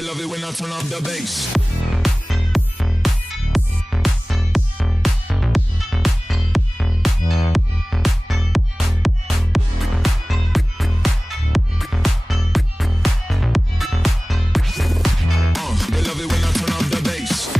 They love it when I turn up the bass. They love it when I turn up the bass.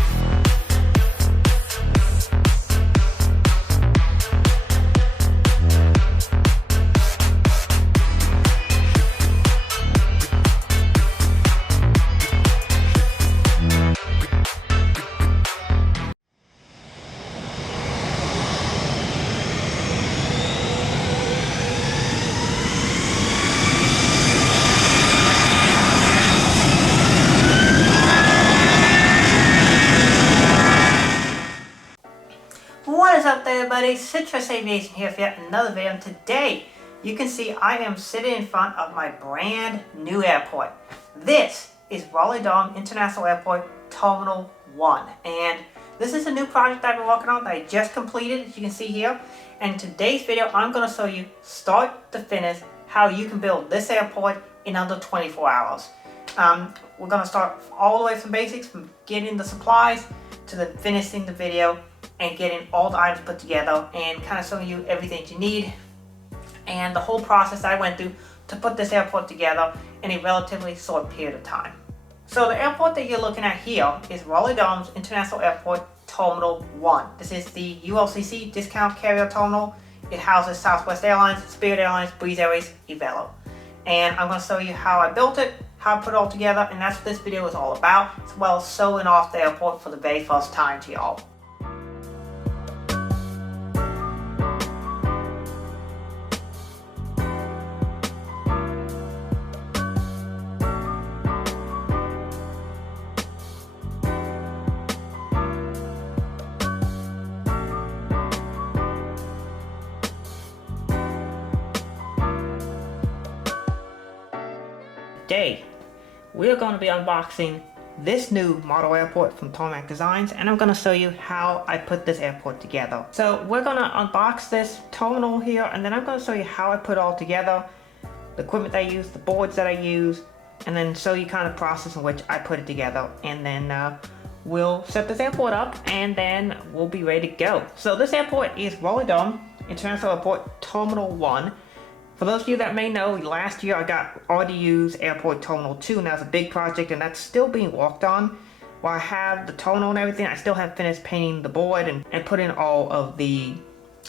What is up there, everybody? Citrus Aviation here for yet another video, and today you can see I am sitting in front of my brand new airport. This is Raleigh-Durham International Airport Terminal 1, and this is a new project I've been working on that I just completed, as you can see here. And in today's video, I'm going to show you start to finish how you can build this airport in under 24 hours. We're going to start all the way from basics, from getting the supplies to the finishing the video and getting all the items put together and kind of showing you everything you need and the whole process I went through to put this airport together in a relatively short period of time. So the airport that you're looking at here is Raleigh-Durham's International Airport Terminal 1. This is the ULCC discount carrier terminal. It houses Southwest Airlines, Spirit Airlines, Breeze Airways, Evelo. And I'm going to show you how I built it, how I put it all together, and that's what this video is all about, as well as showing off the airport for the very first time to y'all. Today, we're going to be unboxing this new model airport from Tarmac Designs, and I'm going to show you how I put this airport together. So we're going to unbox this terminal here, and then I'm going to show you how I put it all together, the equipment I use, the boards that I use, and then show you kind of the process in which I put it together. And then we'll set this airport up, and then we'll be ready to go. So this airport is Raleigh-Durham International Airport Terminal 1. For those of you that may know, last year I got KRDU's Airport Terminal 2, and that's a big project, and that's still being worked on. While I have the terminal and everything, I still haven't finished painting the board and putting all of the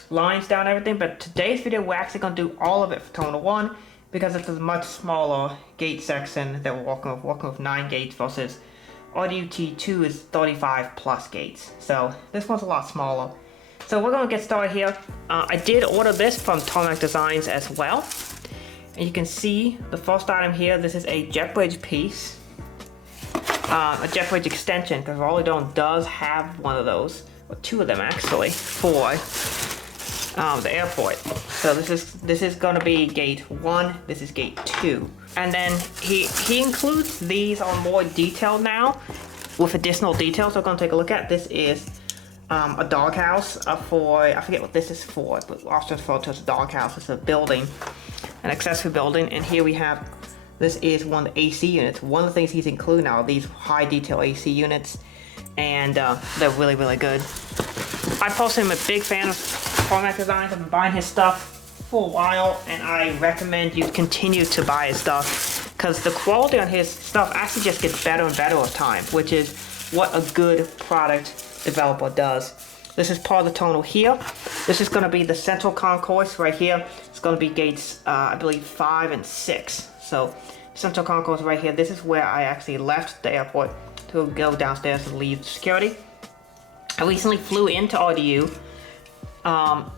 lines down and everything. But today's video, we're actually going to do all of it for Terminal 1, because it's a much smaller gate section that we're working with 9 gates versus KRDU T2 is 35 plus gates. So this one's a lot smaller. So we're going to get started here. I did order this from Tarmac Designs as well. And you can see the first item here, this is a Jetbridge piece. A Jetbridge extension, because Raleigh-Durham does have one of those, or 2 of them actually, for the airport. So this is going to be gate 1, this is gate 2. And then he includes these on more detailed now, with additional details we're going to take a look at. This is a doghouse for, I forget what this is for, but also referred to as a doghouse. It's a building, an accessory building, and here we have, this is one of the AC units. One of the things he's including now are these high detail AC units, and they're really, really good. I personally am a big fan of Tarmac Designs. I've been buying his stuff for a while, and I recommend you continue to buy his stuff, because the quality on his stuff actually just gets better and better with time, which is what a good product developer does. This is part of the terminal here. This is going to be the central concourse right here. It's going to be gates, I believe 5 and 6. So central concourse right here. This is where I actually left the airport to go downstairs and leave security. I recently flew into RDU on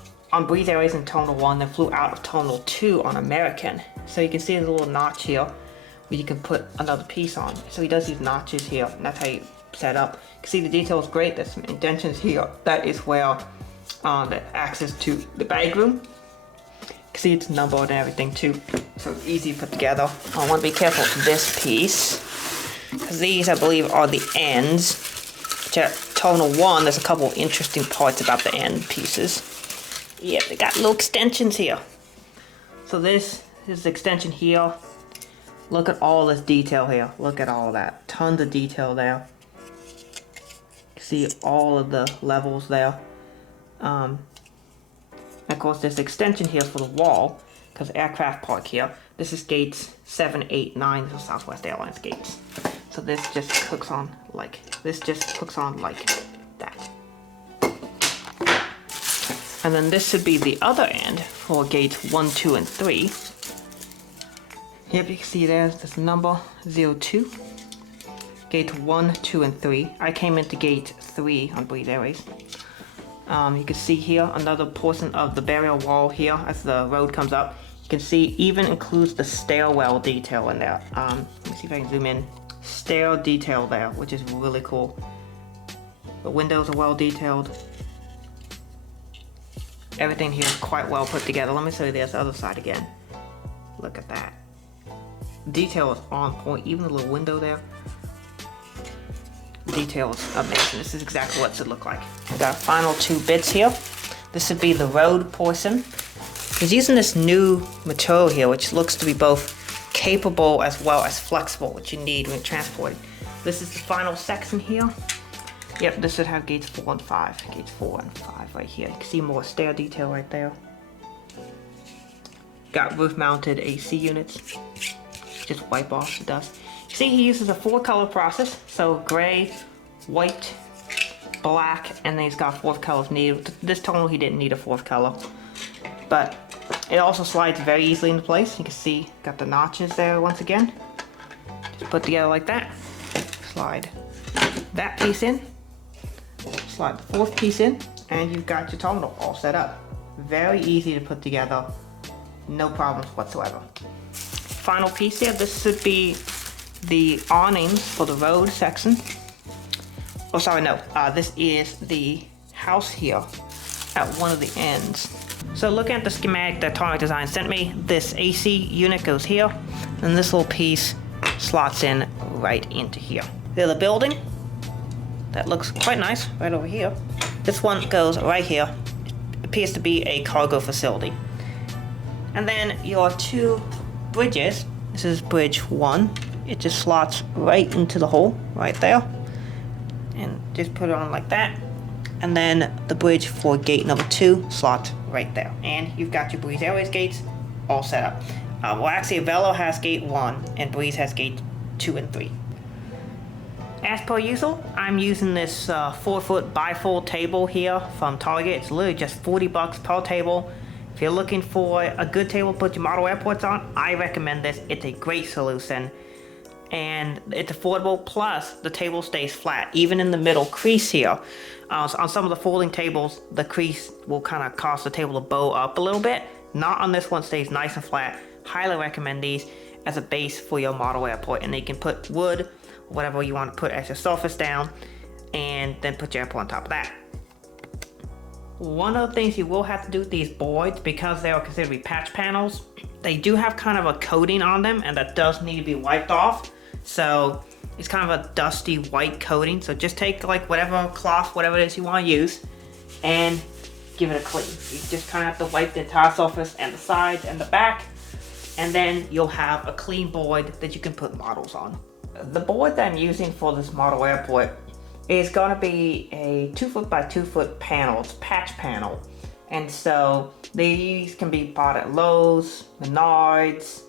Breeze Airways in Terminal 1, then flew out of Terminal 2 on American. So you can see there's a little notch here where you can put another piece on. So he does these notches here, and that's how you set up. You can see the detail is great. There's some indentions here. That is where the access to the bag room. You can see it's numbered and everything too, so it's easy to put together. I want to be careful with this piece, because these, I believe, are the ends. Which at Terminal 1, there's a couple of interesting parts about the end pieces. Yeah, they got little extensions here. So this is the extension here. Look at all this detail here. Look at all of that. Tons of detail there. See all of the levels there. Of course, this extension here for the wall, because aircraft park here. This is gates 7, 8, 9, so Southwest Airlines gates. So this just hooks on like that. And then this should be the other end for gates 1, 2, and 3. Yep, you can see there's this number 02. Gate 1, 2, and 3. I came into gate 3 on Breeze Airways. You can see here another portion of the barrier wall here as the road comes up. You can see even includes the stairwell detail in there. Let me see if I can zoom in. Stair detail there, which is really cool. The windows are well detailed. Everything here is quite well put together. Let me show you this other side again. Look at that. Detail is on point. Even the little window there. Detail is amazing. This is exactly what it should look like. We've got final 2 bits here. This would be the road portion. He's using this new material here, which looks to be both capable as well as flexible, which you need when transporting. This is the final section here. Yep, this should have gates 4 and 5. Gates 4 and 5 right here. You can see more stair detail right there. Got roof-mounted AC units. Just wipe off the dust. You see, he uses a 4-color process. So gray, white, black, and then he's got 4th colors needed. This tonal, he didn't need a 4th color. But it also slides very easily into place. You can see, got the notches there once again. Just put together like that. Slide that piece in. Slide the 4th piece in. And you've got your terminal all set up. Very easy to put together. No problems whatsoever. Final piece here, this should be the awnings for the road section. Oh, sorry, no. This is the house here at one of the ends. So looking at the schematic that Tarmac Design sent me, this AC unit goes here, and this little piece slots in right into here. The other building, that looks quite nice, right over here. This one goes right here. It appears to be a cargo facility. And then your 2 bridges, this is bridge 1. It just slots right into the hole, right there. And just put it on like that. And then the bridge for gate number 2 slots right there. And you've got your Breeze Airways gates all set up. Well, actually, Velo has gate 1 and Breeze has gate 2 and 3. As per usual, I'm using this 4-foot bifold table here from Target. It's literally just $40 per table. If you're looking for a good table to put your model airports on, I recommend this. It's a great solution. And it's affordable, plus the table stays flat, even in the middle crease here. So on some of the folding tables, the crease will kind of cause the table to bow up a little bit. Not on this one, stays nice and flat. Highly recommend these as a base for your model airport. And then you can put wood, whatever you want to put as your surface down, and then put your airport on top of that. One of the things you will have to do with these boards, because they are considered to be patch panels, they do have kind of a coating on them, and that does need to be wiped off. So it's kind of a dusty white coating. So just take like whatever cloth, whatever it is you want to use, and give it a clean. You just kind of have to wipe the entire surface and the sides and the back, and then you'll have a clean board that you can put models on. The board that I'm using for this model airport is going to be a 2-foot by 2-foot panel. It's patch panel. And so these can be bought at Lowe's, Menards,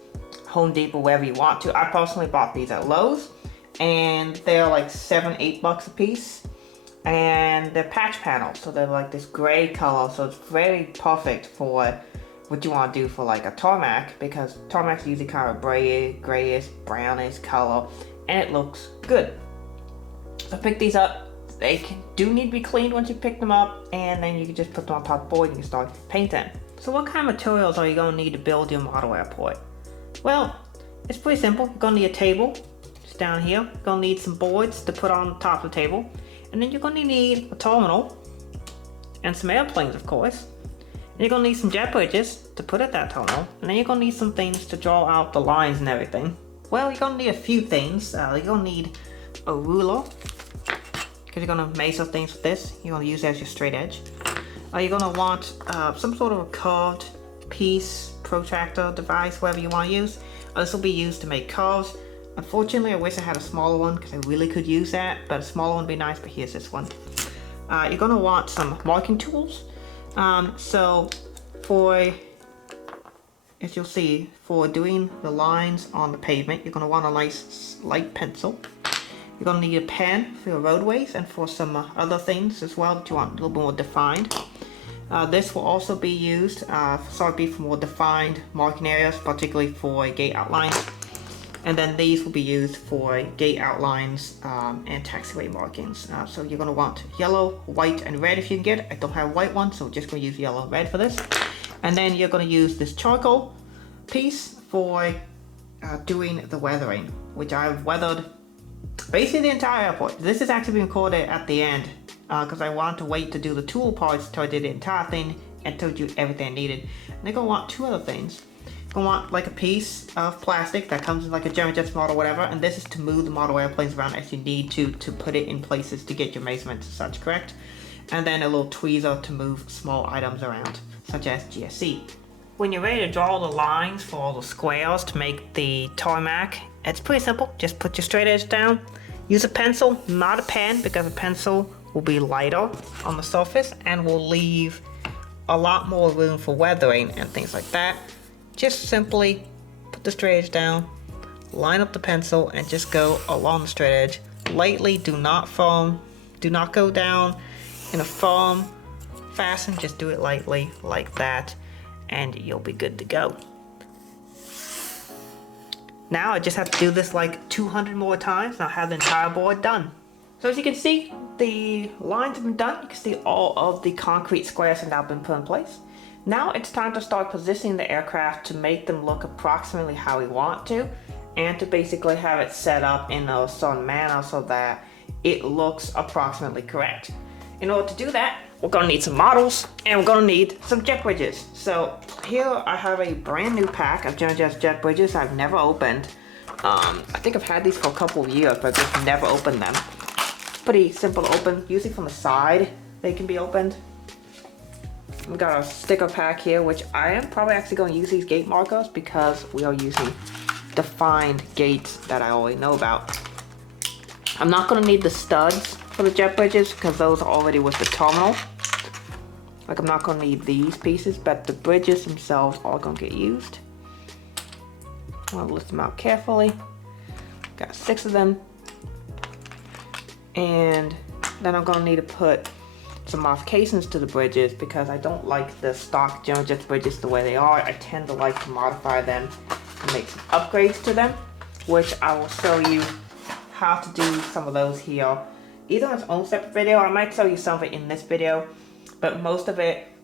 Home Depot, wherever you want to. I personally bought these at Lowe's, and they're like $7-8 a piece. And they're patch panels, so they're like this gray color, so it's very perfect for what you want to do for like a Tarmac, because Tarmac's usually kind of grayish, brownish color, and it looks good. So pick these up. They do need to be cleaned once you pick them up, and then you can just put them on top of the board and you can start painting. So what kind of materials are you going to need to build your model airport? Well, it's pretty simple. You're going to need a table, just down here. You're going to need some boards to put on top of the table. And then you're going to need a terminal, and some airplanes, of course. And you're going to need some jet bridges to put at that terminal. And then you're going to need some things to draw out the lines and everything. Well, you're going to need a few things. You're going to need a ruler, because you're going to measure things with this. You're going to use it as your straight edge. You're going to want some sort of a curved piece, protractor device, whatever you want to use. This will be used to make curves. Unfortunately, I wish I had a smaller one because I really could use that, but a smaller one would be nice, but here's this one. You're gonna want some marking tools. So as you'll see, for doing the lines on the pavement, you're gonna want a nice light pencil. You're gonna need a pen for your roadways and for some other things as well that you want a little bit more defined. This will also be used, for more defined marking areas, particularly for gate outlines. And then these will be used for gate outlines and taxiway markings. So you're gonna want yellow, white, and red if you can get it. I don't have a white one, so we're just gonna use yellow and red for this. And then you're gonna use this charcoal piece for doing the weathering, which I've weathered basically the entire airport. This is actually being recorded at the end because I wanted to wait to do the tool parts until I did the entire thing and told you everything I needed. And you're gonna want two other things. You're gonna want like a piece of plastic that comes in like a German Jets model or whatever, and this is to move the model airplanes around as you need to put it in places to get your measurements and such correct. And then a little tweezer to move small items around, such as GSC. When you're ready to draw the lines for all the squares to make the tarmac, it's pretty simple. Just put your straight edge down. Use a pencil, not a pen, because a pencil will be lighter on the surface and will leave a lot more room for weathering and things like that. Just simply put the straight edge down, line up the pencil, and just go along the straight edge. Lightly, do not go down in a firm fasten, just do it lightly like that, and you'll be good to go. Now I just have to do this like 200 more times and I'll have the entire board done. So as you can see, the lines have been done. You can see all of the concrete squares have now been put in place. Now it's time to start positioning the aircraft to make them look approximately how we want to, and to basically have it set up in a certain manner so that it looks approximately correct. In order to do that, we're gonna need some models and we're gonna need some jet bridges. So here I have a brand new pack of jet bridges I've never opened. I think I've had these for a couple of years, but I've just never opened them. Pretty simple to open, usually from the side they can be opened. We got a sticker pack here, which I am probably actually going to use these gate markers because we are using defined gates that I already know about. I'm not going to need the studs for the jet bridges because those are already with the terminal. Like, I'm not going to need these pieces, but the bridges themselves are going to get used. I'll list them out carefully. Got 6 of them. And then I'm going to need to put some modifications to the bridges because I don't like the stock German Jets bridges the way they are. I tend to like to modify them and make some upgrades to them, which I will show you how to do some of those here, either in its own separate video. I might show you some of it in this video, but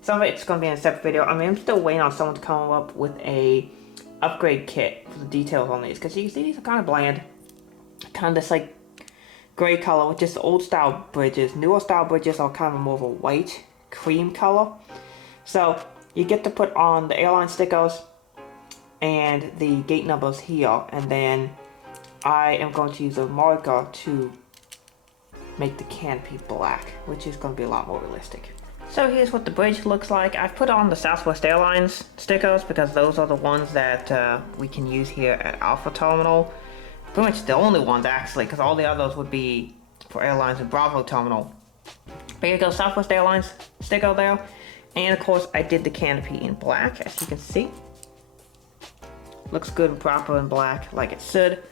some of it's going to be in a separate video. I mean, I'm still waiting on someone to come up with a upgrade kit for the details on these, because you see these are kind of bland, kind of this like gray color, which is old style bridges. Newer style bridges are kind of more of a white cream color. So you get to put on the airline stickers and the gate numbers here, and then I am going to use a marker to make the canopy black, which is going to be a lot more realistic. So here's what the bridge looks like. I've put on the Southwest Airlines stickers because those are the ones that we can use here at Alpha Terminal. Pretty much the only ones actually, because all the others would be for airlines in Bravo Terminal. But here goes Southwest Airlines sticker there. And of course I did the canopy in black, as you can see. Looks good and proper in black, like it should.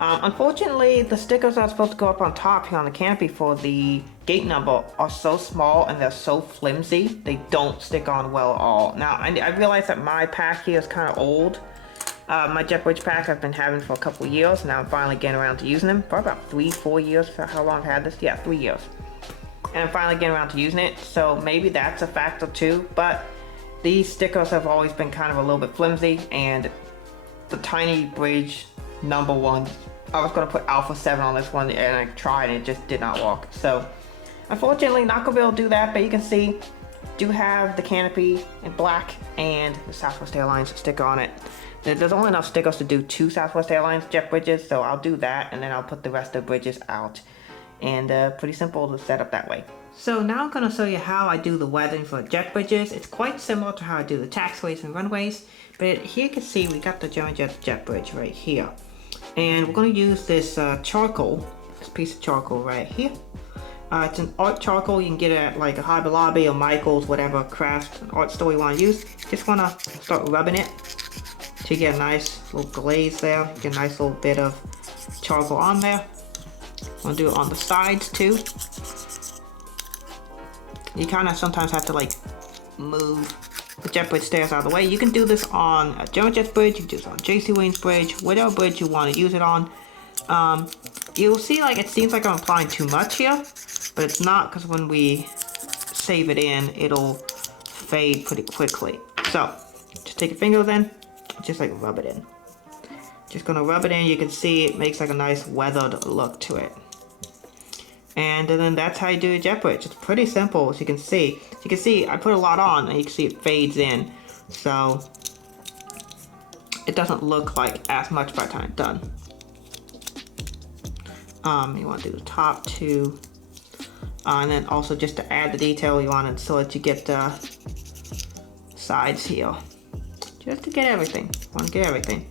Unfortunately, the stickers that are supposed to go up on top here on the canopy for the gate number are so small and they're so flimsy, they don't stick on well at all. Now, I realize that my pack here is kind of old. My JetBridge pack I've been having for a couple of years. Now I'm finally getting around to using them. For about 3-4 years, for how long I've had this? Yeah, 3 years. And I'm finally getting around to using it, so maybe that's a factor too. But these stickers have always been kind of a little bit flimsy, and the tiny bridge number 1, I was going to put Alpha 7 on this one, and I tried and it just did not work. So unfortunately not going to be able to do that, but you can see do have the canopy in black and the Southwest Airlines sticker on it. There's only enough stickers to do 2 Southwest Airlines jet bridges, so I'll do that and then I'll put the rest of the bridges out. And pretty simple to set up that way. So now I'm going to show you how I do the weathering for jet bridges. It's quite similar to how I do the taxiways and runways, But here you can see we got the German jet bridge right here. And we're going to use this charcoal, this piece of charcoal right here. It's an art charcoal. You can get it at like a Hobby Lobby or Michael's, whatever craft and art store you want to use. Just want to start rubbing it to get a nice little glaze there. Get a nice little bit of charcoal on there. I'm going to do it on the sides too. You kind of sometimes have to like move the Jetbridge stairs out of the way. You can do this on a German Jet's bridge, you can do this on JC Wayne's bridge, whatever bridge you want to use it on. You'll see like it seems like I'm applying too much here, but it's not, because when we save it in, it'll fade pretty quickly. So just take your fingers in, just like rub it in. Just gonna rub it in. You can see it makes like a nice weathered look to it. And then that's how you do a jet bridge. It's pretty simple, as you can see. As you can see, I put a lot on, and you can see it fades in. So it doesn't look like as much by the time it's done. You want to do the top two. And then also just to add the detail, you want it so that you get the sides here. Just to get everything. You want to get everything.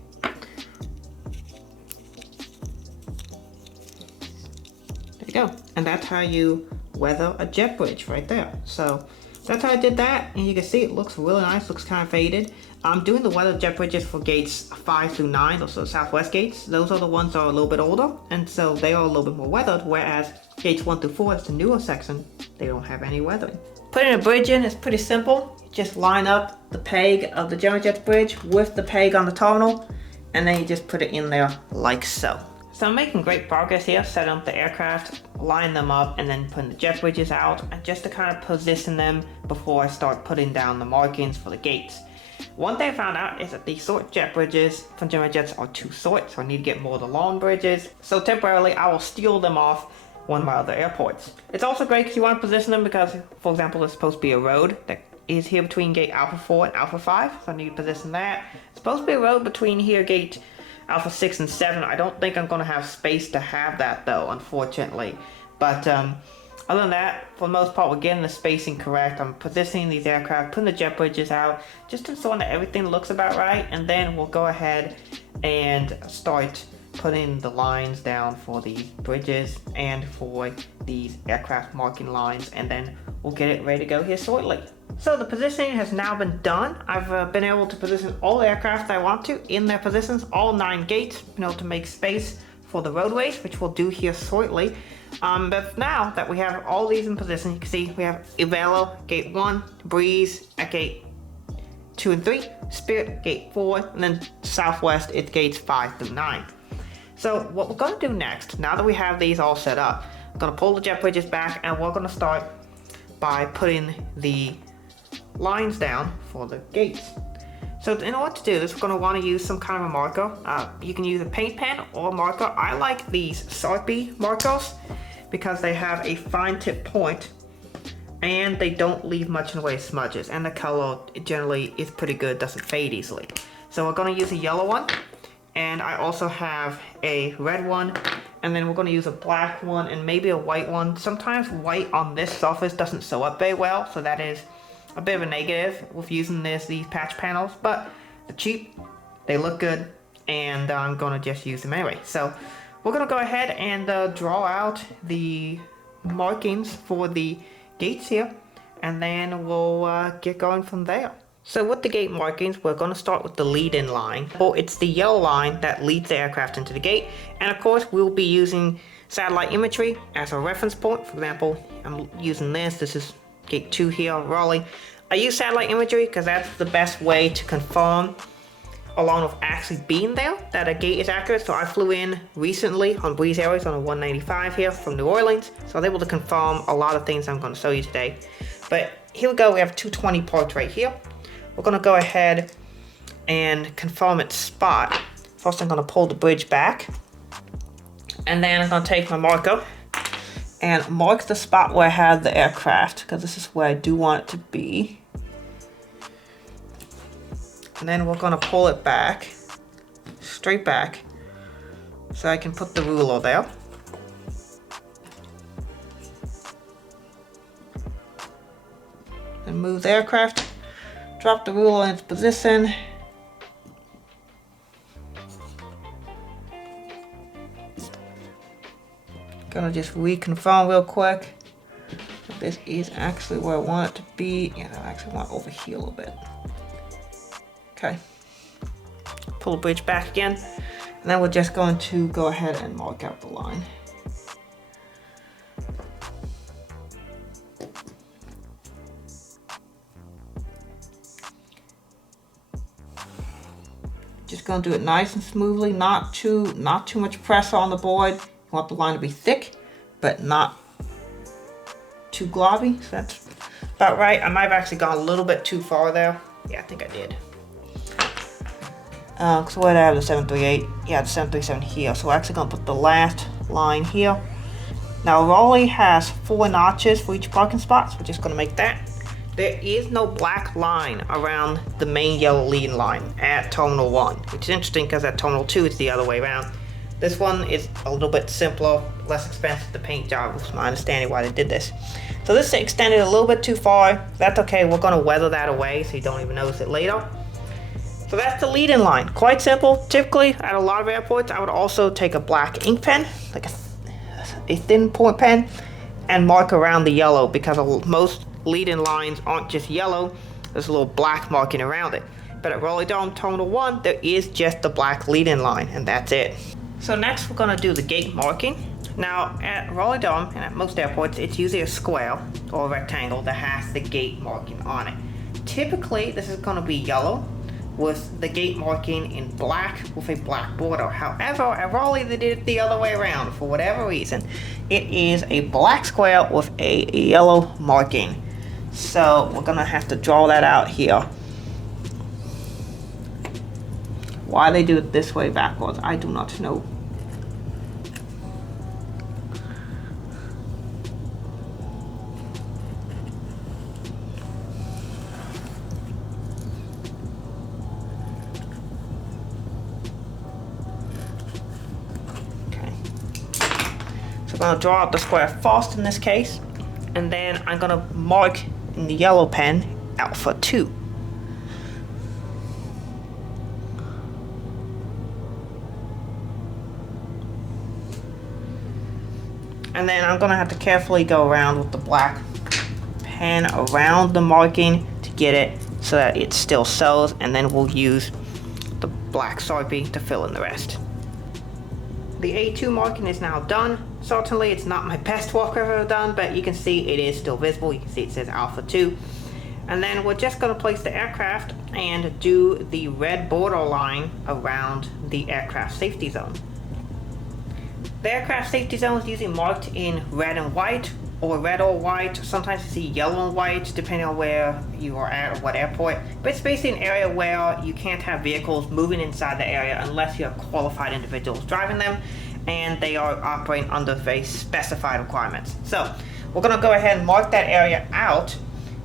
Go. And that's how you weather a jet bridge right there. So that's how I did that, and you can see it looks really nice, looks kind of faded. I'm doing the weather jet bridges for gates 5 through 9, also southwest gates. Those are the ones that are a little bit older, and so they are a little bit more weathered, whereas gates 1 through 4 is the newer section, they don't have any weathering. Putting a bridge in is pretty simple. Just line up the peg of the German Jet's bridge with the peg on the terminal, and then you just put it in there like so. So I'm making great progress here, setting up the aircraft, line them up, and then putting the jet bridges out, and just to kind of position them before I start putting down the markings for the gates. One thing I found out is that the short jet bridges from German Jets are too short, so I need to get more of the long bridges. So temporarily I will steal them off one of my other airports. It's also great because you want to position them because, for example, there's supposed to be a road that is here between gate Alpha 4 and Alpha 5, so I need to position that. It's supposed to be a road between here gate Alpha 6 and 7. I don't think I'm going to have space to have that though, unfortunately. But other than that, for the most part, we're getting the spacing correct. I'm positioning these aircraft, putting the jet bridges out, just ensuring that everything looks about right. And then we'll go ahead and start putting the lines down for these bridges and for these aircraft marking lines. And then we'll get it ready to go here shortly. So the positioning has now been done. I've been able to position all the aircraft I want to in their positions, all 9 gates, been able to make space for the roadways, which we'll do here shortly. But now that we have all these in position, you can see we have Ivalo, gate 1, Breeze at gate 2 and 3, Spirit, gate 4, and then Southwest, it's gates 5 through 9. So what we're going to do next, now that we have these all set up, I'm going to pull the jet bridges back, and we're going to start by putting the lines down for the gates. So in order to do this, we're going to want to use some kind of a marker. You can use a paint pen or a marker. I like these Sharpie markers because they have a fine tip point and they don't leave much in the way of smudges, and the color generally is pretty good, doesn't fade easily. So we're going to use a yellow one, and I also have a red one, and then we're going to use a black one and maybe a white one. Sometimes white on this surface doesn't sew up very well, so that is a bit of a negative with using these patch panels, but they're cheap, they look good, and I'm gonna just use them anyway. So we're gonna go ahead and draw out the markings for the gates here, and then we'll get going from there. So with the gate markings, we're going to start with the lead-in line. Well, it's the yellow line that leads the aircraft into the gate, and of course we'll be using satellite imagery as a reference point. For example, I'm using this is gate 2 here, Raleigh. I use satellite imagery because that's the best way to confirm, along with actually being there, that a gate is accurate. So I flew in recently on Breeze Airways on a 195 here from New Orleans, so I was able to confirm a lot of things I'm going to show you today. But here we go, we have 220 parts right here. We're going to go ahead and confirm its spot. First I'm going to pull the bridge back, and then I'm going to take my marker and mark the spot where I have the aircraft, because this is where I do want it to be. And then we're going to pull it back, straight back, so I can put the ruler there. And move the aircraft, drop the ruler in its position, Gonna just reconfirm real quick. This is actually where I want it to be. Yeah, I actually want it over here a little bit. Okay. Pull the bridge back again. And then we're just going to go ahead and mark out the line. Just gonna do it nice and smoothly, not too much pressure on the board. You want the line to be thick, but not too globby. So that's about right. I might have actually gone a little bit too far there. Yeah, I think I did. So what I have the 738, yeah, the 737 here. So we're actually gonna put the last line here. Now Raleigh has 4 notches for each parking spot, so we're just gonna make that. There is no black line around the main yellow leading line at Terminal 1, which is interesting because at Terminal 2 it's the other way around. This one is a little bit simpler, less expensive to paint job, was my understanding why they did this. So this extended a little bit too far. That's okay, we're gonna weather that away so you don't even notice it later. So that's the lead-in line, quite simple. Typically at a lot of airports, I would also take a black ink pen, like a thin point pen, and mark around the yellow because most lead-in lines aren't just yellow, there's a little black marking around it. But at Raleigh-Durham Terminal 1, there is just the black lead-in line, and that's it. So next we're gonna do the gate marking. Now at Raleigh-Durham, and at most airports, it's usually a square or a rectangle that has the gate marking on it. Typically, this is gonna be yellow with the gate marking in black with a black border. However, at Raleigh, they did it the other way around for whatever reason. It is a black square with a yellow marking. So we're gonna have to draw that out here. Why they do it this way backwards, I do not know. Okay. So I'm gonna draw out the square first in this case, and then I'm gonna mark in the yellow pen Alpha 2. And then I'm gonna have to carefully go around with the black pen around the marking to get it so that it still shows, and then we'll use the black Sharpie to fill in the rest. The A2 marking is now done. Certainly it's not my best work I've ever done, but you can see it is still visible. You can see it says Alpha 2. And then we're just gonna place the aircraft and do the red border line around the aircraft safety zone. The aircraft safety zone is usually marked in red and white, or red or white. Sometimes you see yellow and white, depending on where you are at or what airport. But it's basically an area where you can't have vehicles moving inside the area unless you have qualified individuals driving them, and they are operating under very specified requirements. So we're gonna go ahead and mark that area out.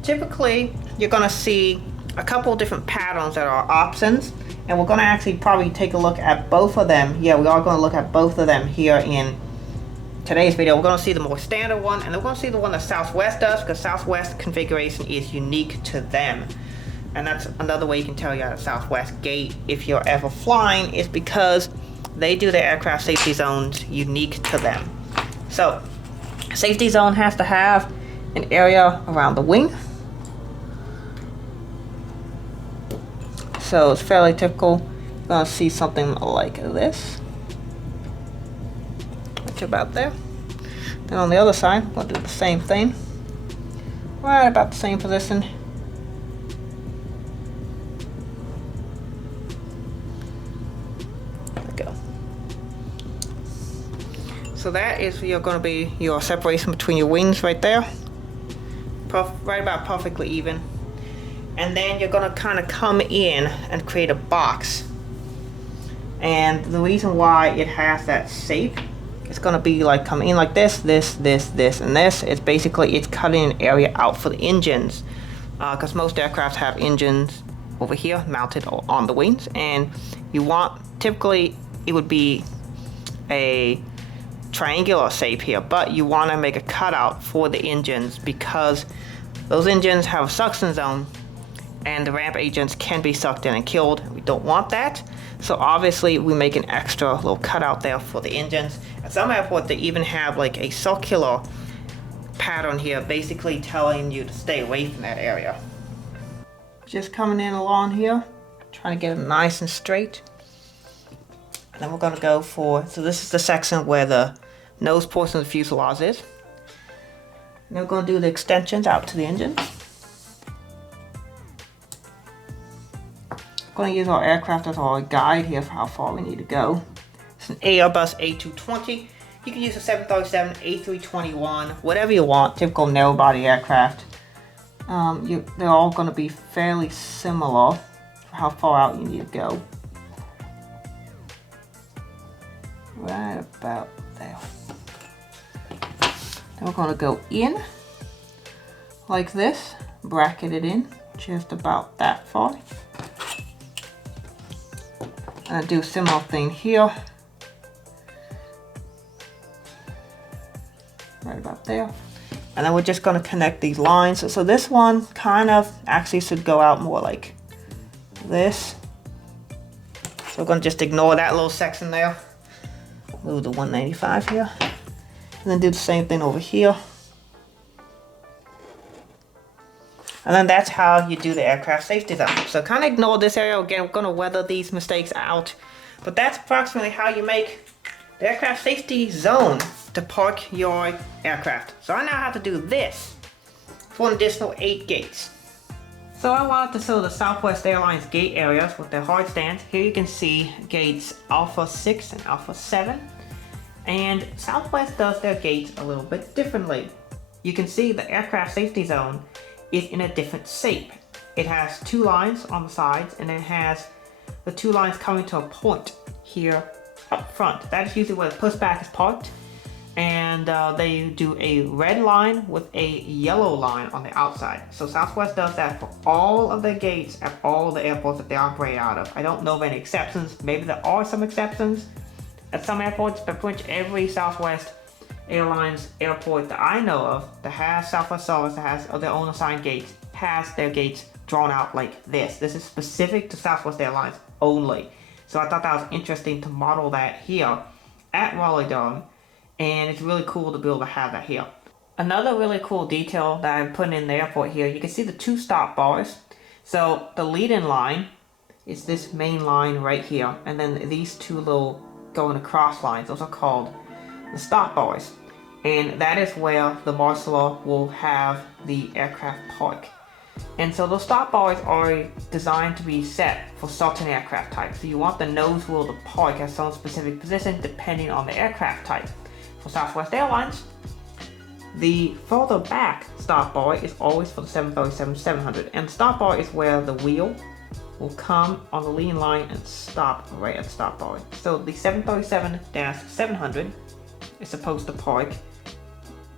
Typically, you're gonna see a couple of different patterns that are options, and we're gonna actually probably take a look at both of them. Yeah, we are gonna look at both of them here in today's video. We're gonna see the more standard one, and then we're gonna see the one that Southwest does, because Southwest configuration is unique to them. And that's another way you can tell you're at a Southwest gate if you're ever flying, is because they do their aircraft safety zones unique to them. So, safety zone has to have an area around the wing. So it's fairly typical. You're gonna see something like this. Which about there. Then on the other side, we'll do the same thing. Right about the same position. There we go. So that is going to be your separation between your wings right there. Right about perfectly even. And then you're going to kind of come in and create a box. And the reason why it has that shape, it's going to be like coming in like this, this, and this. It's basically, it's cutting an area out for the engines. Because most aircraft have engines over here mounted on the wings. And you want, typically, it would be a triangular shape here. But you want to make a cutout for the engines because those engines have a suction zone, and the ramp agents can be sucked in and killed. We don't want that. So obviously we make an extra little cutout there for the engines. At some airports they even have like a circular pattern here, basically telling you to stay away from that area. Just coming in along here, trying to get it nice and straight. And then we're going to go for, so this is the section where the nose portion of the fuselage is. And we're going to do the extensions out to the engine. Going to use our aircraft as our guide here for how far we need to go. It's an Airbus A220. You can use a 737, A321, whatever you want, typical narrow body aircraft. They're all going to be fairly similar for how far out you need to go. Right about there. Then we're going to go in like this, bracket it in just about that far. And do a similar thing here. Right about there. And then we're just going to connect these lines. So this one kind of actually should go out more like this. So we're going to just ignore that little section there. Move the 195 here. And then do the same thing over here. And then that's how you do the aircraft safety zone. So kind of ignore this area. Again, we're going to weather these mistakes out. But that's approximately how you make the aircraft safety zone to park your aircraft. So I now have to do this for an additional 8 gates. So I wanted to show the Southwest Airlines gate areas with their hard stands. Here you can see gates Alpha 6 and Alpha 7. And Southwest does their gates a little bit differently. You can see the aircraft safety zone is in a different shape. It has 2 lines on the sides, and it has the 2 lines coming to a point here up front. That is usually where the pushback is parked. And they do a red line with a yellow line on the outside. So Southwest does that for all of their gates at all the airports that they operate out of. I don't know of any exceptions. Maybe there are some exceptions at some airports, but pretty much every Southwest Airlines airport that I know of that has Southwest service, that has their own assigned gates, has their gates drawn out like this. This is specific to Southwest Airlines only. So I thought that was interesting to model that here at Raleigh-Durham, and it's really cool to be able to have that here. Another really cool detail that I'm putting in the airport here, you can see the 2 stop bars. So the lead-in line is this main line right here, and then these 2 little going across lines, those are called the stop bars. And that is where the marshaller will have the aircraft park. And so those stop bars are designed to be set for certain aircraft types. So you want the nose wheel to park at some specific position depending on the aircraft type. For Southwest Airlines, the further back stop bar is always for the 737-700, and the stop bar is where the wheel will come on the lean line and stop right at the stop bar. So the 737-700 is supposed to park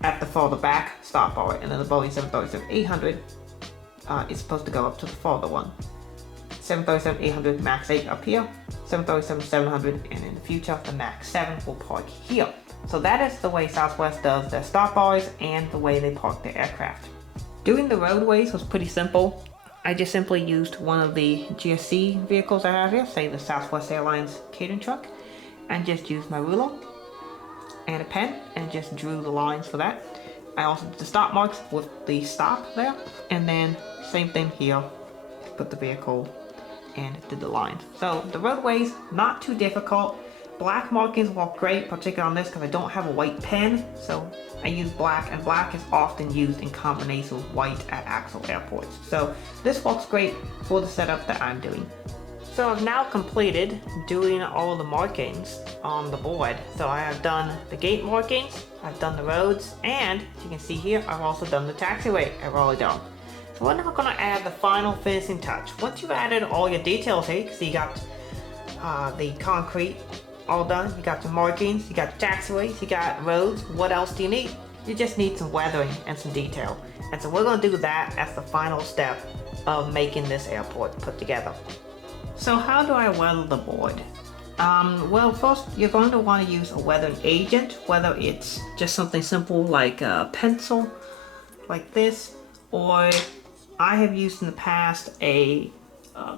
at the further back stop bar, and then the Boeing 737-800 is supposed to go up to the further one. 737-800 Max 8 up here, 737-700, and in the future the Max 7 will park here. So that is the way Southwest does their stop bars and the way they park their aircraft. Doing the roadways was pretty simple. I just simply used one of the GSC vehicles I have here, say the Southwest Airlines catering truck, and just used my ruler and a pen and just drew the lines for that. I also did the stop marks with the stop there, and then same thing here, put the vehicle and did the lines. So the roadways, not too difficult. Black markings work great, particularly on this because I don't have a white pen, so I use black, and black is often used in combination with white at actual airports. So this works great for the setup that I'm doing. So I've now completed doing all the markings on the board. So I have done the gate markings, I've done the roads, and as you can see here, I've also done the taxiway at Raleigh-Durham. So we're now going to add the final finishing touch. Once you've added all your details here, so you got the concrete all done, you got your markings, you got your taxiways, you got roads, what else do you need? You just need some weathering and some detail. And so we're going to do that as the final step of making this airport put together. So how do I weather the board? Well, first you're going to want to use a weathering agent, whether it's just something simple like a pencil, like this, or I have used in the past a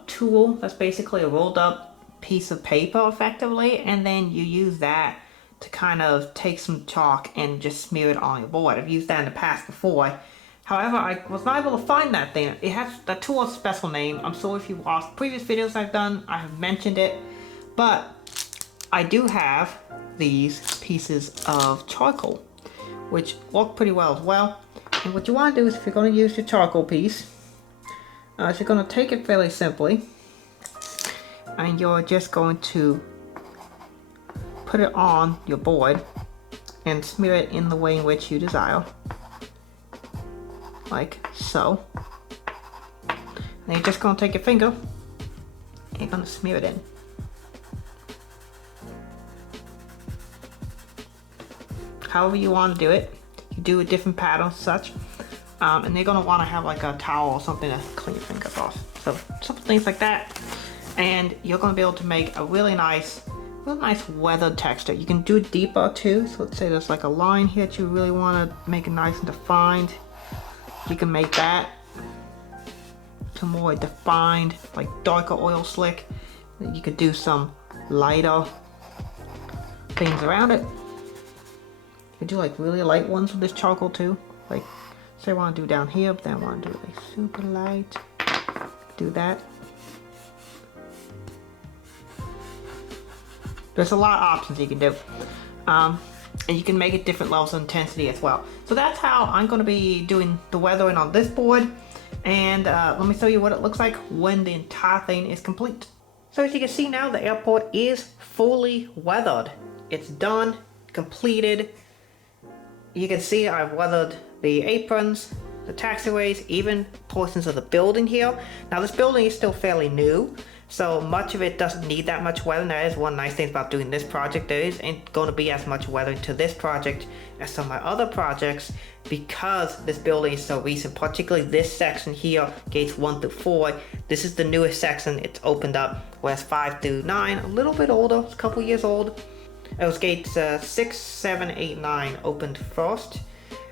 tool that's basically a rolled up piece of paper effectively, and then you use that to kind of take some chalk and just smear it on your board. I've used that in the past before. However, I was not able to find that thing. It has, the tool has a special name. I'm sorry if you watched previous videos I've done, I have mentioned it. But I do have these pieces of charcoal, which work pretty well as well. And what you want to do is, if you're going to use your charcoal piece, you're going to take it fairly simply. And you're just going to put it on your board and smear it in the way in which you desire. Like so. And you're just going to take your finger and you're going to smear it in. However you want to do it. You do a different pattern, such. And you're going to want to have like a towel or something to clean your fingers off. So, some things like that. And you're going to be able to make a really nice weathered texture. You can do it deeper too. So let's say there's like a line here that you really want to make it nice and defined. You can make that to more defined, like darker oil slick. You could do some lighter things around it. You could do like really light ones with this charcoal too. Like, say I want to do down here, but then I want to do it like super light. Do that. There's a lot of options you can do. And you can make it different levels of intensity as well. So that's how I'm going to be doing the weathering on this board. And let me show you what it looks like when the entire thing is complete. So as you can see now, the airport is fully weathered. It's done, completed. You can see I've weathered the aprons, the taxiways, even portions of the building here. Now this building is still fairly new, so much of it doesn't need that much weathering. That is one nice thing about doing this project. There isn't going to be as much weathering to this project as some of my other projects, because this building is so recent, particularly this section here, gates 1 through 4. This is the newest section. It's opened up, whereas 5 through 9, a little bit older, it's a couple years old. It was gates 6, 7, 8, 9 opened first,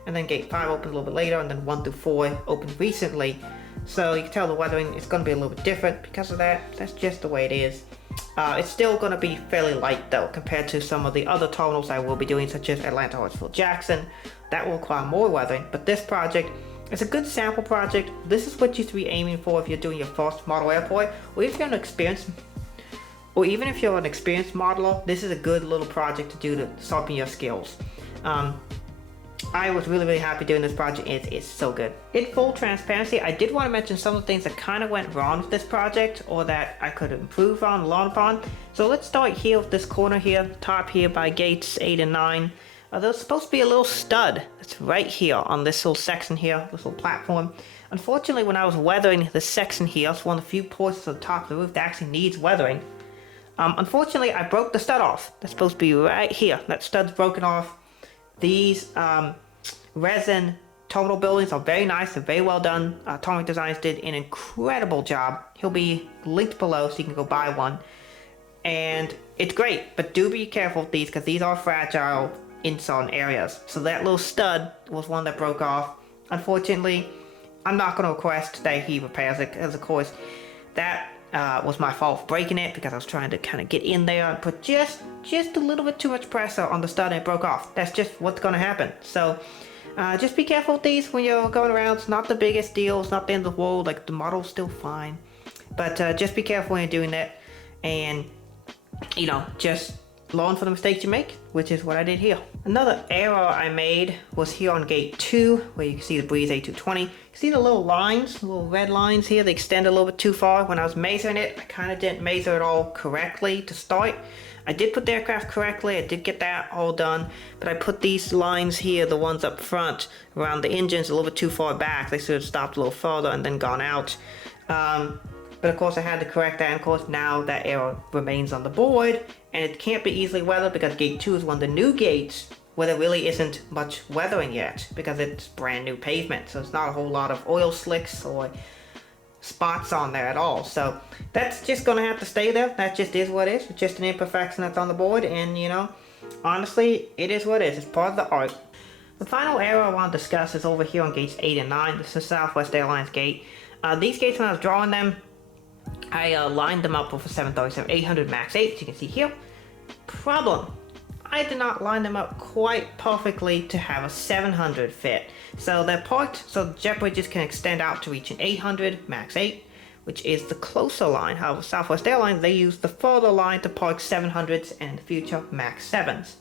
and then gate 5 opened a little bit later, and then 1 through 4 opened recently. So you can tell the weathering is going to be a little bit different because of that. That's just the way it is. It's still going to be fairly light though compared to some of the other terminals I will be doing, such as Atlanta, Hartsfield, Jackson. That will require more weathering, but this project is a good sample project. This is what you should be aiming for if you're doing your first model airport, or if you're an experienced, or even if you're an experienced modeler. This is a good little project to do to sharpen your skills. I was really happy doing this project. It's so good. In full transparency, I did want to mention some of the things that kind of went wrong with this project, or that I could improve on, learn upon. So let's start here with this corner here, top here by gates 8 and 9. There's supposed to be a little stud that's right here on this little section here, this little platform. Unfortunately, when I was weathering this section here, it's one of the few portions of the top of the roof that actually needs weathering. Unfortunately, I broke the stud off. That's supposed to be right here. That stud's broken off. These resin terminal buildings are very nice. They're very well done. Tarmac Designs did an incredible job. He'll be linked below so you can go buy one. And it's great, but do be careful with these because these are fragile in certain areas. So that little stud was one that broke off. Unfortunately, I'm not going to request that he repairs it, because of course that was my fault for breaking it, because I was trying to kind of get in there and put just a little bit too much pressure on the stud and it broke off. That's just what's going to happen. So just be careful with these when you're going around. It's not the biggest deal. It's not the end of the world. Like, the model's still fine. But just be careful when you're doing that. And, you know, just learn from the mistakes you make, which is what I did here. Another error I made was here on gate 2, where you can see the Breeze A220. You see the little lines, the little red lines here, they extend a little bit too far. When I was measuring it, I kind of didn't measure it all correctly to start. I did put the aircraft correctly, I did get that all done, but I put these lines here, the ones up front, around the engines, a little bit too far back. They should have stopped a little further and then gone out. But of course I had to correct that, and of course now that error remains on the board, and it can't be easily weathered because gate 2 is one of the new gates where there really isn't much weathering yet, because it's brand new pavement, so it's not a whole lot of oil slicks or spots on there at all. So that's just gonna have to stay there. That just is what it is. It's just an imperfection that's on the board, and you know, honestly, it is what it is. It's part of the art. The final error I want to discuss is over here on gates 8 and 9. This is Southwest Airlines gate. These gates, when I was drawing them, I lined them up with a 737-800 MAX 8, as you can see here. Problem, I did not line them up quite perfectly to have a 700 fit. So they're parked so the Jetbridges can extend out to reach an 800 MAX 8, which is the closer line. However, Southwest Airlines, they use the further line to park 700s and in the future MAX 7s.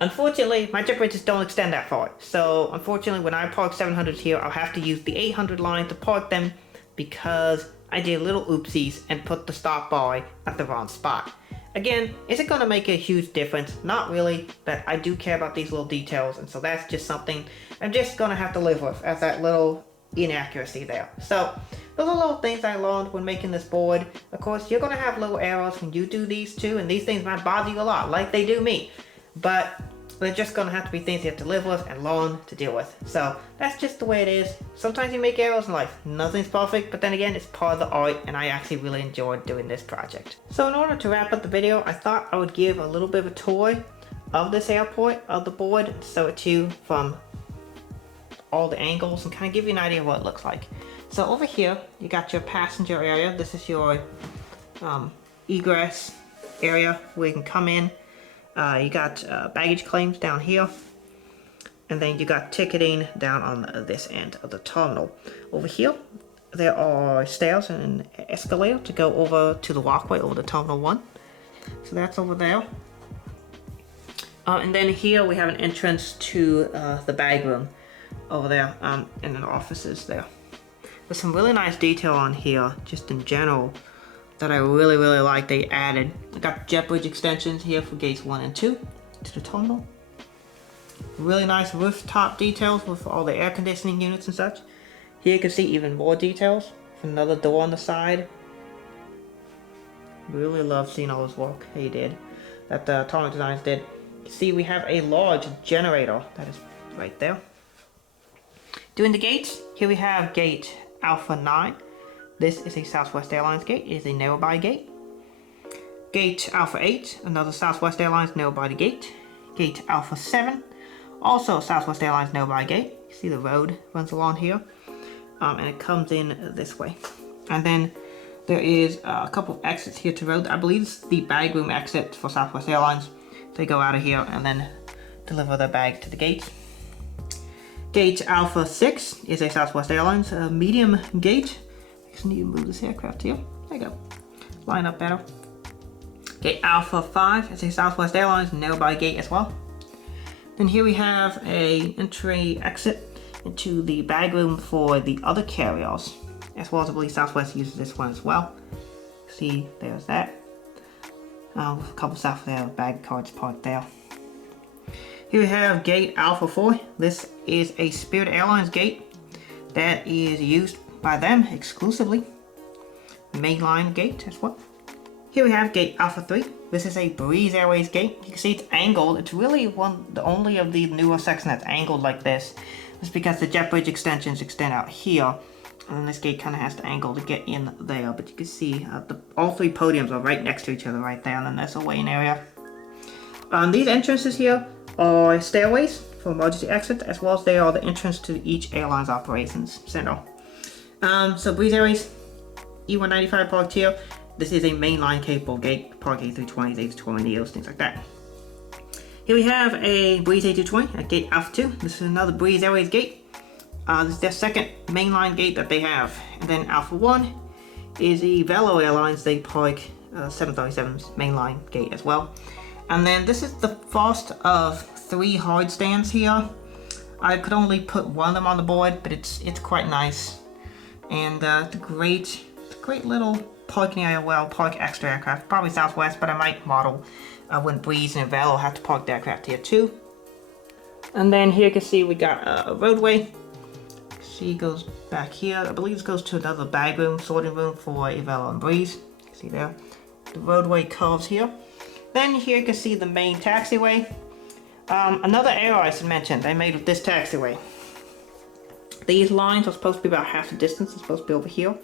Unfortunately, my Jetbridges don't extend that far. So unfortunately, when I park 700s here, I'll have to use the 800 line to park them because I did little oopsies and put the stop bar at the wrong spot. Again, is it going to make a huge difference? Not really, but I do care about these little details, and so that's just something I'm just going to have to live with as that little inaccuracy there. So those are little things I learned when making this board. Of course, you're going to have little errors when you do these too, and these things might bother you a lot, like they do me. But they're just going to have to be things you have to live with and learn to deal with. So that's just the way it is. Sometimes you make errors in life. Nothing's perfect, but then again, it's part of the art, and I actually really enjoyed doing this project. So in order to wrap up the video, I thought I would give a little bit of a tour of this airport, of the board, show it to you from all the angles and kind of give you an idea of what it looks like. So over here, you got your passenger area. This is your egress area where you can come in. You got baggage claims down here, and then you got ticketing down on this end of the terminal. Over here, there are stairs and an escalator to go over to the walkway over the Terminal 1. So that's over there. And then here we have an entrance to the bag room over there, and then the offices there. There's some really nice detail on here, just in general, that I really like they added. I got Jetbridge extensions here for gates 1 and 2 to the terminal. Really nice rooftop details with all the air conditioning units and such. Here you can see even more details from another door on the side. Really love seeing all this work he did, that the Tarmac Designs did. You see we have a large generator that is right there. Doing the gates, here we have gate Alpha 9. This is a Southwest Airlines gate. It is a narrow body gate. Gate Alpha 8, another Southwest Airlines narrow body gate. Gate Alpha 7, also Southwest Airlines narrow body gate. You see the road runs along here, and it comes in this way. And then there is a couple of exits here to road. I believe it's the bag room exit for Southwest Airlines. They go out of here and then deliver their bag to the gate. Gate Alpha 6 is a Southwest Airlines medium gate. I just need to move this aircraft here. There you go. Line up better. Gate Alpha 5 is a Southwest Airlines narrow body gate as well. Then here we have a entry exit into the bag room for the other carriers, as well as I believe Southwest uses this one as well. See, there's that. A couple Southwest bag cards parked there. Here we have gate Alpha 4. This is a Spirit Airlines gate that is used by them exclusively. Mainline gate as well. Here we have gate Alpha 3. This is a Breeze Airways gate. You can see it's angled. It's really the only of the newer sections that's angled like this. It's because the Jetbridge extensions extend out here, and then this gate kind of has to angle to get in there. But you can see all three podiums are right next to each other right there, and then there's a weighing area. These entrances here are stairways for emergency exits, as well as they are the entrance to each airline's operations center. So Breeze Airways, E195 parked here. This is a mainline capable gate, park A320s, A320neos, things like that. Here we have a Breeze A220 at gate Alpha 2. This is another Breeze Airways gate. This is their second mainline gate that they have. And then Alpha 1 is the Velo Airlines. They park 737's mainline gate as well. And then this is the first of 3 hard stands here. I could only put one of them on the board, but it's quite nice. And it's a great little parking area. Well, park extra aircraft. Probably Southwest, but I might model when Breeze and Velo have to park the aircraft here too. And then here you can see we got a roadway. See, it goes back here. I believe this goes to another bag room, sorting room for Velo and Breeze. See there? The roadway curves here. Then here you can see the main taxiway. Another error I should mention they made with this taxiway. These lines are supposed to be about half the distance. It's supposed to be over here.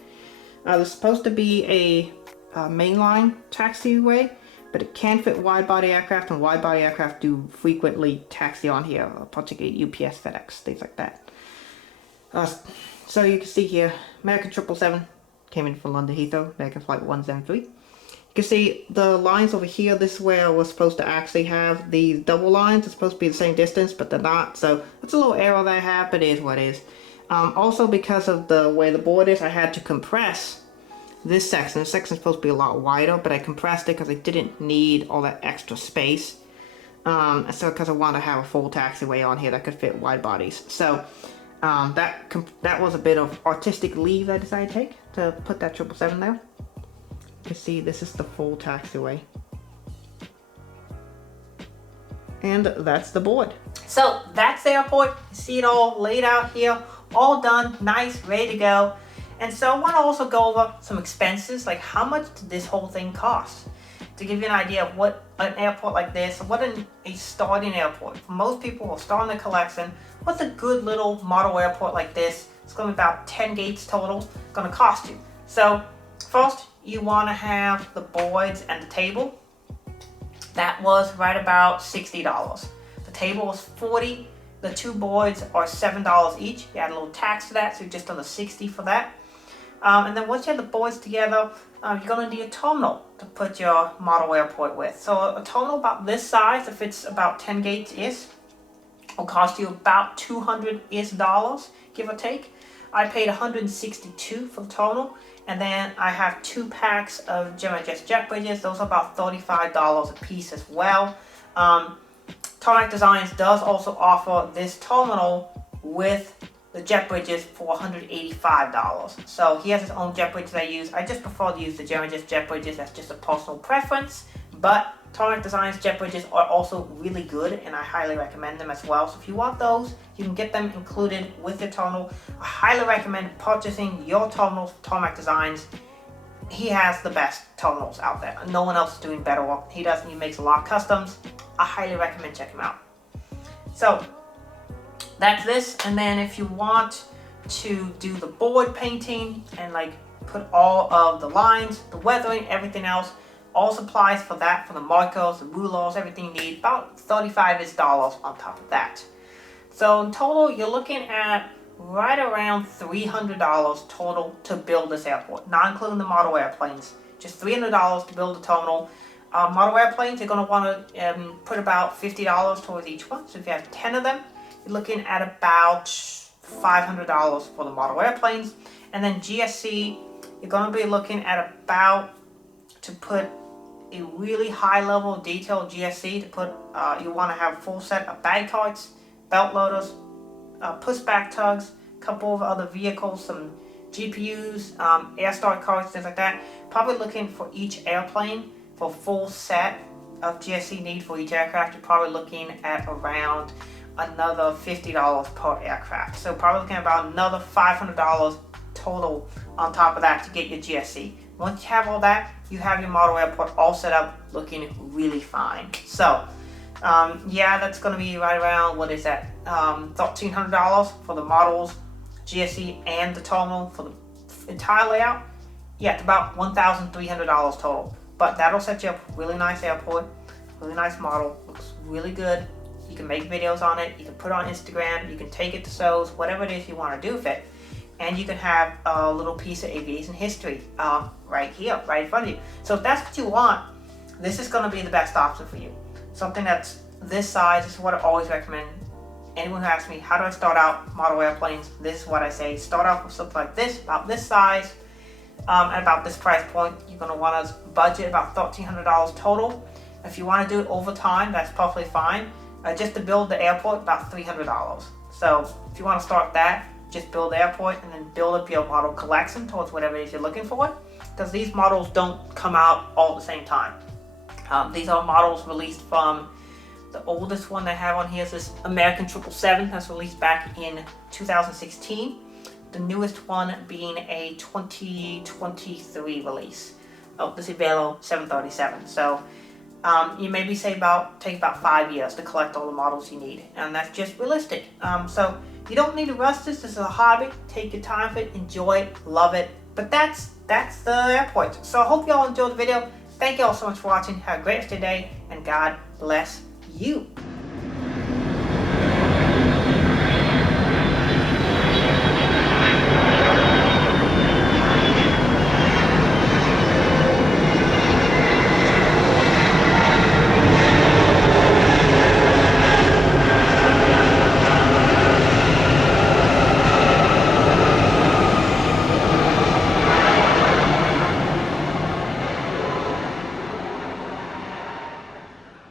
There's supposed to be a mainline taxiway, but it can fit wide body aircraft, and wide body aircraft do frequently taxi on here, particularly UPS, FedEx, things like that. So you can see here, American 777 came in from London Heathrow, American Flight 173. You can see the lines over here. This is where I was supposed to actually have these double lines. It's supposed to be the same distance, but they're not. So that's a little error that I have, but it is what it is. Also, because of the way the board is, I had to compress this section. This section is supposed to be a lot wider, but I compressed it because I didn't need all that extra space. So because I wanted to have a full taxiway on here that could fit wide bodies. So that was a bit of artistic leave I decided to take to put that 777 there. You can see this is the full taxiway. And that's the board. So that's the airport. You see it all laid out here, all done, nice, ready to go. And so I want to also go over some expenses, like how much did this whole thing cost? To give you an idea of what an airport like this, what a starting airport, for most people who are starting their collection, what's a good little model airport like this? It's going to be about 10 gates total, going to cost you. So first, you want to have the boards and the table. That was right about $60. The table was $40. The 2 boards are $7 each. You add a little tax to that, so you're just under $60 for that. And then once you have the boards together, you're going to need a terminal to put your model airport with. So a terminal about this size, if it's about 10 gates will cost you about $200, give or take. I paid $162 for the terminal, and then I have 2 packs of Jetbridges. Those are about $35 a piece as well. Tarmac Designs does also offer this terminal with the Jetbridges for $185. So he has his own Jetbridges I use. I just prefer to use the Jetbridges. That's just a personal preference. But Tarmac Designs Jetbridges are also really good, and I highly recommend them as well. So if you want those, you can get them included with your terminal. I highly recommend purchasing your terminals from Tarmac Designs. He has the best terminals out there. No one else is doing better work. He makes a lot of customs. I highly recommend checking him out. So that's this. And then if you want to do the board painting and like put all of the lines, the weathering, everything else, all supplies for that, for the markers, the rulers, everything you need, about $35 on top of that. So in total, you're looking at right around $300 total to build this airport, not including the model airplanes. Just $300 to build the terminal. Model airplanes, you're going to want to put about $50 towards each one. So if you have 10 of them, you're looking at about $500 for the model airplanes. And then GSC, you're going to be looking at about, to put a really high level detailed GSC, to put, you want to have a full set of bag carts, belt loaders, pushback tugs, a couple of other vehicles, some GPUs, air start carts, things like that. Probably looking for each airplane for a full set of GSC need for each aircraft. You're probably looking at around another $50 per aircraft. So probably looking at about another $500 total on top of that to get your GSC. Once you have all that, you have your model airport all set up, looking really fine. So yeah, that's going to be right around, what is that, $1,300 for the models, GSC, and the terminal for the entire layout. Yeah, it's about $1,300 total. But that'll set you up a really nice airport, really nice model, looks really good. You can make videos on it, you can put it on Instagram, you can take it to shows, whatever it is you want to do with it. And you can have a little piece of aviation history right here, right in front of you. So if that's what you want, this is going to be the best option for you. Something that's this size is what I always recommend. Anyone who asks me, how do I start out model airplanes? This is what I say. Start off with something like this, about this size, at about this price point. You're going to want to budget about $1,300 total. If you want to do it over time, that's perfectly fine. Just to build the airport, about $300. So if you want to start that, just build the airport and then build up your model collection towards whatever it is you're looking for. Because these models don't come out all at the same time. These are models released from, the oldest one they have on here is this American 777 that's released back in 2016. The newest one being a 2023 release of the Velo 737. So you maybe take about 5 years to collect all the models you need, and that's just realistic. So you don't need to rush this. This is a hobby. Take your time for it, enjoy it, love it. But that's the airport. So I hope you all enjoyed the video. Thank you all so much for watching. Have a great rest of your day, and God bless you.